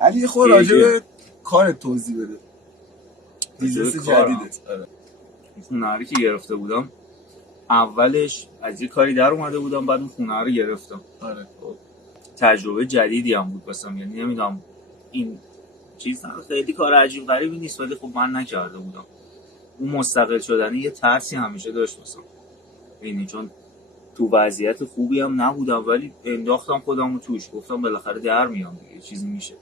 علی خود راجع به کارت توضیح بده. بیزنس جدیدت. خونه که گرفته بودم اولش از یه کاری در اومده بودم، بعد اون خونه رو گرفتم. آره. تجربه جدیدی هم بود واسم، یعنی نمیدونم این چیز خیلی کار عجیب غریبی نیست، ولی خب من نکرده بودم. اون مستقل شدنی یه ترسی همیشه داشت واسم، یعنی چون تو وضعیت خوبی هم نبودم، ولی انداختم خودمو توش، گفتم بالاخره در میام دیگه، چیزی میشه.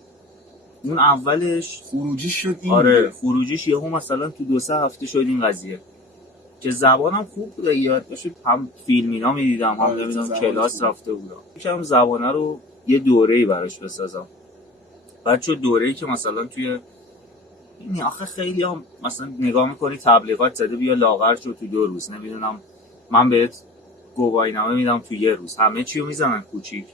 اون اولش خروجیش شد این. آره خروجیش یهو مثلا تو 2-3 هفته شد این قضیه که زبانم خوب بوده، یاد بشه، هم فیلمینا میدیدم، هم نمیدونم کلاس رفته بودم، یکم زبانه رو یه دوره‌ای براش بسازم. بعد چه دوره‌ای که مثلا توی این آخه خیلی هم مثلا نگاه میکنی تبلیغات زده بیا لاغر شو تو 2 روز، نمیدونم من بهت گواهینامه میدم تو 1 روز، همه چی رو میزنن کوچیک.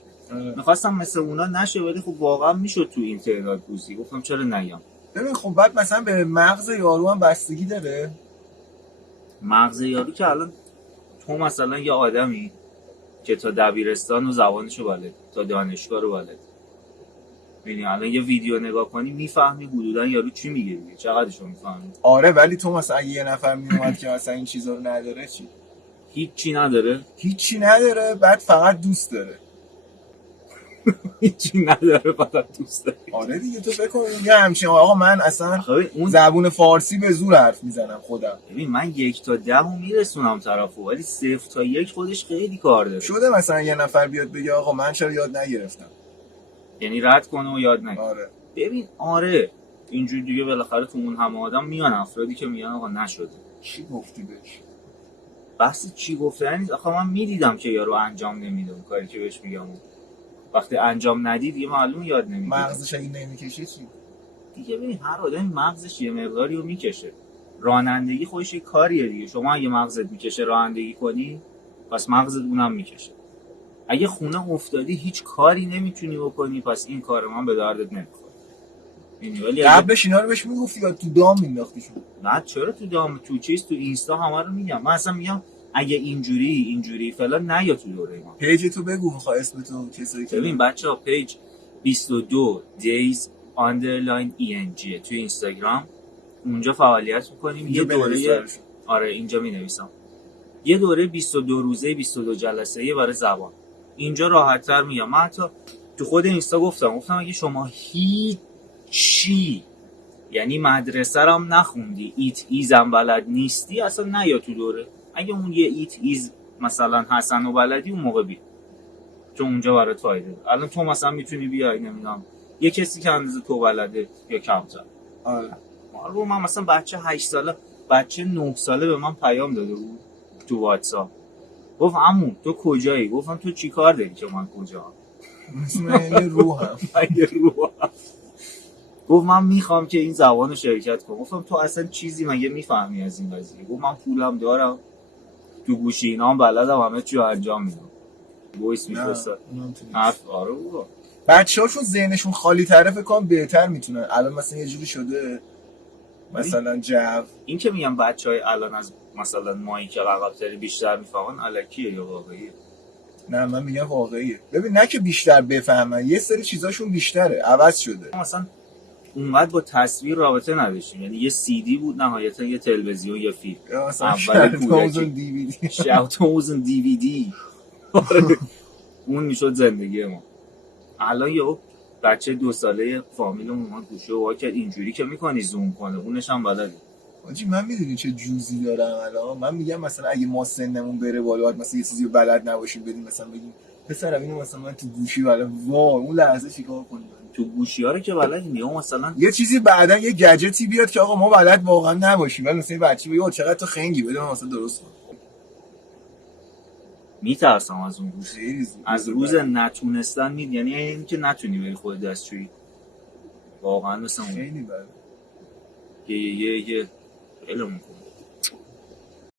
میخواستم مثل اونا نشه، ولی خب واقعا میشد تو این تعداد روزی، گفتم چرا نیام. ببین خب بعد مثلا به مغز یارو هم بستگی داره. مغز یارو که الان تو مثلا یه آدمی که تا دبیرستان و زبانشو بلد، تا دانشگاه رو بلد، ببین الان یه ویدیو نگاه کنی میفهمی حدودا یارو چی میگه دیگه، چقدرشو میفهمی. آره ولی تو مثلا اگه یه نفر میومد که مثلا این چیزا رو نداره، چی؟ هیچی نداره، بعد فقط دوست داره. هیچی نداره فقط دوست داره. آره دیگه تو فکر کن یه همچین آقا من اصلا اون زبون فارسی به زور حرف میزنم خودم. ببین من 1 تا 10 میرسونم طرفو، ولی 0 تا 1 خودش خیلی کار داره. شده مثلا یه نفر بیاد بگه آقا من چرا یاد نگرفتم، یعنی رد کنه و یاد نگیره. آره. ببین آره اینجوری دیگه بالاخره تو اون همه آدم میان افرادی که میگن آقا نشده. چی گفتی بهش؟ بحث چی گفتن نیست، آخه من میدیدم که یارو انجام نمیده اون کاری که بهش میگم، وقتی انجام ندید دیگه معلومه یاد نمیگیره. مغزش این نمیکشه چی؟ دیگه ببین هر آدمی مغزش یه مقداری رو میکشه. رانندگی خودش یه کاریه دیگه، شما اگه مغزت میکشه رانندگی کنی پس مغزت اونم میکشه. اگه خونه افتادی هیچ کاری نمیتونی بکنی پس این کار من به دردت نمیخوره. ولی قبلش اینا رو بهش میگفتی یا تو دام مینداختیشون؟ نه چرا تو دام، تو چیز، تو اینستا همه رو میگم. من اصلا میگم اگه اینجوری فلان نیا تو دوره ما. پیج تو بگو، میخوای اسم تو کسایی که ببین بچه‌ها پیج 22 days underline eng تو اینستاگرام، اونجا فعالیت میکنیم. یه دوره آره اینجا مینویسم یه دوره 22 روزه 22 جلسه‌ای برای زبان. اینجا راحت‌تر میام. من حتی تو خود اینستا گفتم اگه شما هیچی یعنی مدرسه رو هم نخوندی، ایت ایزم بلد نیستی، اصلا نیا تو دوره. اگه اون یه ایت ایز مثلا حسن و بلدی اون موقع بیا، چون اونجا برات فایده داره. الان تو مثلا میتونی بیای نمیدونم یه کسی که اندازه تو بلده یا کمتر. آره رو من مثلا بچه 8 ساله بچه 9 ساله به من پیام داده بود تو واتساپ، گفت عمو تو کجایی؟ گفتم تو چی کار داری که من کجا؟ من روحم گفت من میخوام که این زبان رو شرکت کنم. گفتم تو اصلا چیزی مگه میفهمی از این قضیه؟ گفت من پولم دارم، تو گوشی اینا هم بلدم، همه چی رو انجام میدم. وایس میفرستاد. حرف آره بابا. بچه‌هاشون ذهنشون خالی طرفه فکر کنم بهتر میتونن. الان مثلا یه جوری شده مثلا جو این که میگم بچهای الان از مثلا مایی که عقب‌تری بیشتر میفهمن الکیه یا واقعیه؟ نه من میگم واقعیه. ببین نه که بیشتر بفهمن، یه سری چیزاشون بیشتره، عوض شده. مثلا اونقدر با تصویر رابطه نداشتیم، یعنی یه سی دی بود نهایتا، یه تلویزیون یا فیلم. اول کودکی شاوتوزن دی وی دی اون میشد زندگی ما. الان یه بچه 2 ساله فامیلمون اومد گوشه و واکر اینجوری که میکنی زوم کنه، اونش هم بلده. آجی من میدونی چه جوزی دارم الان. من میگم مثلا اگه ما سنمون بره بالا مثلا یه چیزی رو بلد نباشیم بدیم مثلا بگیم پسرم اینو مثلا من تو گوشی بلد، وای اون لحظه چیکار کنیم؟ تو گوشی ها رو که بلدیم یا مثلا یه چیزی بعدن یه گجتی بیاد که آقا ما بلد واقعا نباشیم، ولی مثلا بچه بگه چقدر تو خنگی، بده من مثلا درست کنم. میترسم از اون روز، از روز نتونستن یعنی این که نتونی بری خود دستشویی واقعا مثلا خیلی بده. یه علم کن.